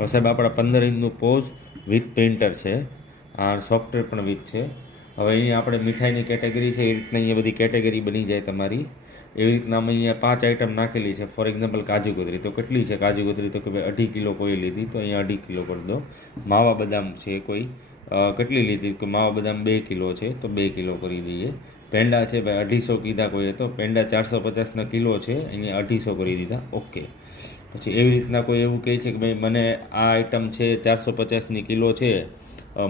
હવે સાહેબ આપણા 15 ઇંચનું પોઝ વિથ પ્રિન્ટર છે, આ સોફ્ટવેર પણ વિથ છે. હવે અહીંયા આપણે મીઠાઈની કેટેગરી છે, એ રીતના અહીંયા બધી કેટેગરી બની જાય તમારી. એવી રીતના અમે અહીંયા 5 આઈટમ નાખેલી છે. ફોર એક્ઝામ્પલ કાજુ કતરી, તો કેટલી છે કાજુ કતરી? તો કે ભાઈ 2.5 કિલો કોઈ લીધી, તો અહીંયા 2.5 કિલો કરી દો. માવા બદામ છે કોઈ કેટલી લીધી? તો માવા બદામ 2 કિલો છે, તો 2 કિલો કરી દઈએ. પેંડા છે ભાઈ 250 કીધા કોઈએ, તો પેંડા 450ના કિલો છે, અહીંયા 250 કરી દીધા. ઓકે. પછી એવી રીતના કોઈ એવું કહે છે કે ભાઈ મને આ આઈટમ છે 450ની કિલો છે,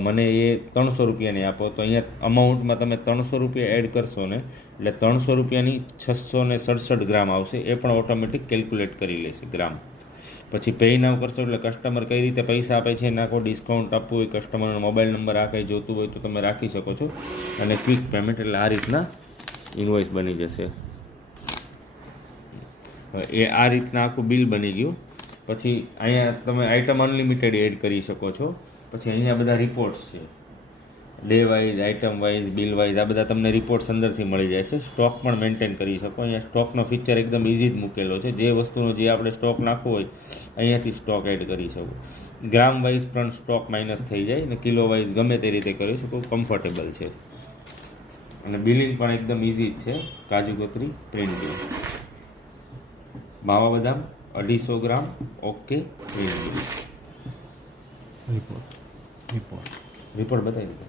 મને એ 300 રૂપિયાની આપો, તો અહીંયા અમાઉન્ટમાં તમે 300 રૂપિયા એડ કરશો ને એટલે 300 રૂપિયાની 667 ગ્રામ આવશે. એ પણ ઓટોમેટિક કેલ્ક્યુલેટ કરી લેશે ગ્રામ. પછી પે નાવ કરશો એટલે કસ્ટમર કઈ રીતે પૈસા આપે છે નાખો. ડિસ્કાઉન્ટ આપવું હોય, કસ્ટમરનો મોબાઈલ નંબર આ કંઈ જોતું હોય તો તમે રાખી શકો છો. અને ક્વિક પેમેન્ટ, એટલે આ રીતના ઇન્વોઇસ બની જશે. એ આ રીતના આખું બિલ બની ગયું. પછી અહીંયા તમે આઈટમ અનલિમિટેડ એડ કરી શકો છો. પછી અહીંયા બધા રિપોર્ટ્સ છે, day wise, item wise, bill wise, આ બધા તમને રિપોર્ટ્સ અંદરથી મળી જાય છે. સ્ટોક પણ મેન્ટેન કરી શકો. અહીંયા સ્ટોકનો ફીચર એકદમ ઇઝી જ મૂકેલો છે. જે વસ્તુનો જે આપણે સ્ટોક નાખવો હોય અહીંયાથી સ્ટોક એડ કરી શકો. ગ્રામ વાઇઝ પણ સ્ટોક માઇનસ થઈ જાય અને કિલો વાઇઝ ગમે તે રીતે કરી શકો, કમ્ફર્ટેબલ છે. અને બિલિંગ પણ એકદમ ઇઝી જ છે. કાજુ કતરી પ્રિન્ટિંગ, માવા બદામ 250 ગ્રામ, ઓકે. રિપોર્ટ બતાવી દીધો,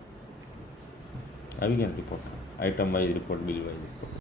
આવી ગયા ને report, item wise report, bill wise report.